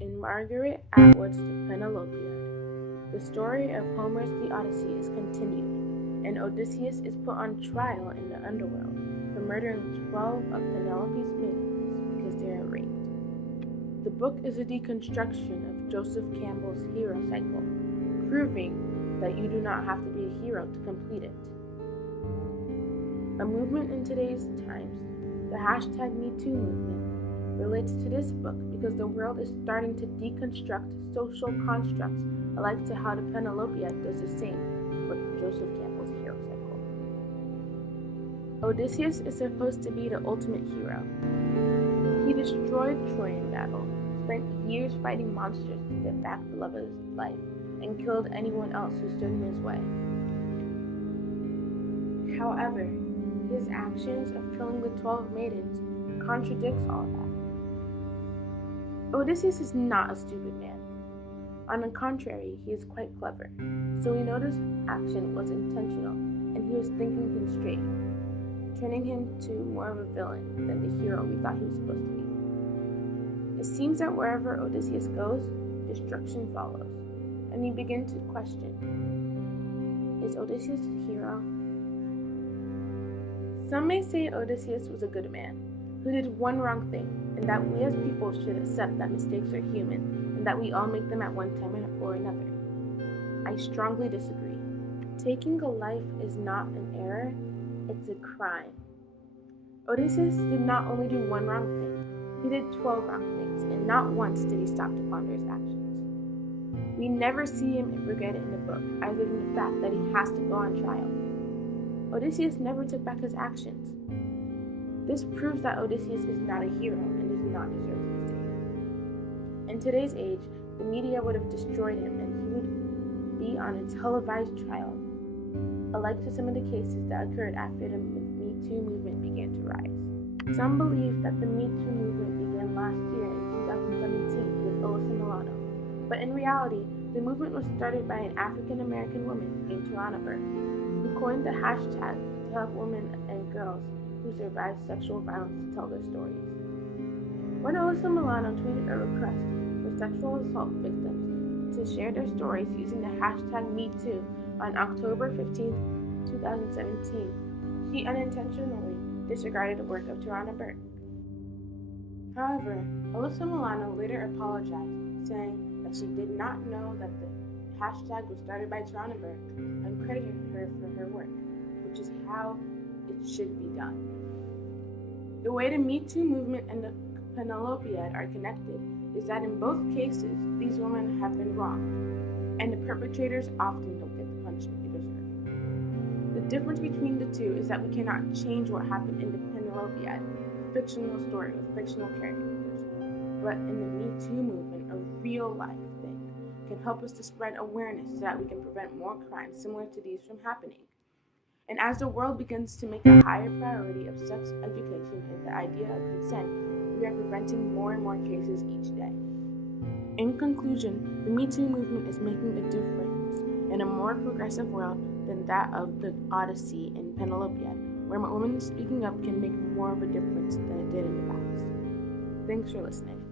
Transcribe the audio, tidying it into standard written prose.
In Margaret Atwood's The Penelopiad, the story of Homer's The Odyssey is continued, and Odysseus is put on trial in the underworld for murdering 12 of Penelope's maidens because they are raped. The book is a deconstruction of Joseph Campbell's hero cycle, proving that you do not have to be a hero to complete it. A movement in today's times, the hashtag #MeToo movement, relates to this book because the world is starting to deconstruct social constructs alike to how the Penelopiad does the same for Joseph Campbell's hero cycle. Odysseus is supposed to be the ultimate hero. He destroyed Troy in battle, spent years fighting monsters to get back the love of his life, and killed anyone else who stood in his way. However, his actions of killing the 12 maidens contradicts all that. Odysseus is not a stupid man. On the contrary, he is quite clever, so we know this action was intentional and he was thinking him straight, turning him to more of a villain than the hero we thought he was supposed to be. It seems that wherever Odysseus goes, destruction follows, and we begin to question, is Odysseus a hero? Some may say Odysseus was a good man, who did one wrong thing, and that we as people should accept that mistakes are human, and that we all make them at one time or another. I strongly disagree. Taking a life is not an error, it's a crime. Odysseus did not only do one wrong thing, he did 12 wrong things, and not once did he stop to ponder his actions. We never see him regret it in the book, other than the fact that he has to go on trial. Odysseus never took back his actions. This proves that Odysseus is not a hero and does not deserve to be saved. In today's age, the media would have destroyed him and he would be on a televised trial, alike to some of the cases that occurred after the #MeToo movement began to rise. Some believe that the #MeToo movement began last year in 2017 with Alyssa Milano, but in reality, the movement was started by an African-American woman named Tarana Burke, who coined the hashtag to help women and girls who survived sexual violence to tell their stories. When Alyssa Milano tweeted a request for sexual assault victims to share their stories using the hashtag #MeToo on October 15, 2017, she unintentionally disregarded the work of Tarana Burke. However, Alyssa Milano later apologized, saying that she did not know that the hashtag was started by Tarana Burke and credited her for her work, which is how it should be done. The way the #MeToo movement and the Penelopiad are connected is that in both cases, these women have been wronged, and the perpetrators often don't get the punishment they deserve. The difference between the two is that we cannot change what happened in the Penelopiad, a fictional story with fictional characters, but in the #MeToo movement, a real-life thing can help us to spread awareness so that we can prevent more crimes similar to these from happening. And as the world begins to make a higher priority of sex education and the idea of consent, we are preventing more and more cases each day. In conclusion, the #MeToo movement is making a difference in a more progressive world than that of the Odyssey and Penelopiad, where women speaking up can make more of a difference than it did in the past. Thanks for listening.